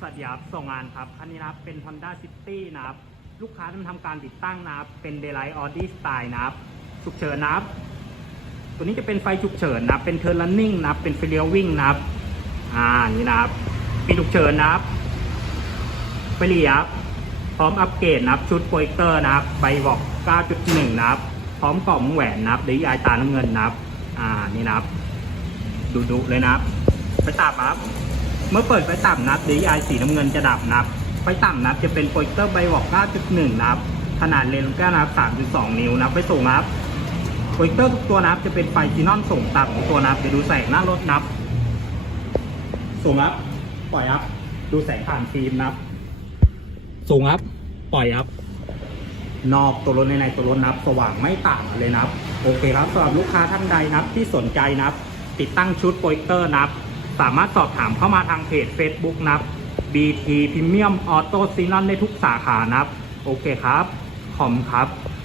สวัสดีครับส่งงานครับคันนี้นะครับเป็น Honda City นะครับ ลูกค้าทำการติดตั้งนะครับ เป็น Daylight Audi Style นะครับฉุกเฉินนะครับ ตัวนี้จะเป็นไฟฉุกเฉินนะครับ เป็น Turn Running นะครับ เป็น f ฟ e ล Wing นะครับ อ่า นี่นะครับปีฉุกเฉินนะครับไปเรียบพร้อมอัปเกรดนะครับ ชุดโปรเจคเตอร์นะครับ ใบบอก 9.1 นะครับ พร้อมกล่องแหวนนะครับหรือไอตาน้ำเงินนะครับ อ่า นี่นะครับ ดุดุๆเลยนะครับ ไปตับครับ เมื่อเปิดไฟต่ำนับ DI สีน้ำเงินจะดับนับ ไฟต่ำนับจะเป็นโปรเจคเตอร์ไบวอก 9.1 นับ ขนาดเลนส์ก็นับ 3.2 นิ้วนับไปสูงนับ โปรเจคเตอร์ทุกตัวนับจะเป็นไฟซีนอนส่งต่ำของตัวนับเดี๋ยวดูแสงหน้ารถนับ สูงครับ ปล่อยครับดูแสงผ่านฟิล์มนับ สูงครับปล่อยครับนอกตัวรถในในตัวรถนับ สว่างไม่ต่างเลยนับ โอเคครับสำหรับลูกค้าท่านใดนับที่สนใจนับ ติดตั้งชุดโปรเจคเตอร์นับ สามารถสอบถามเข้ามาทางเพจ Facebook นะครับ BT Premium Auto s i n o n ได้ทุกสาขานะครับ โอเคครับ ขอบคุณครับ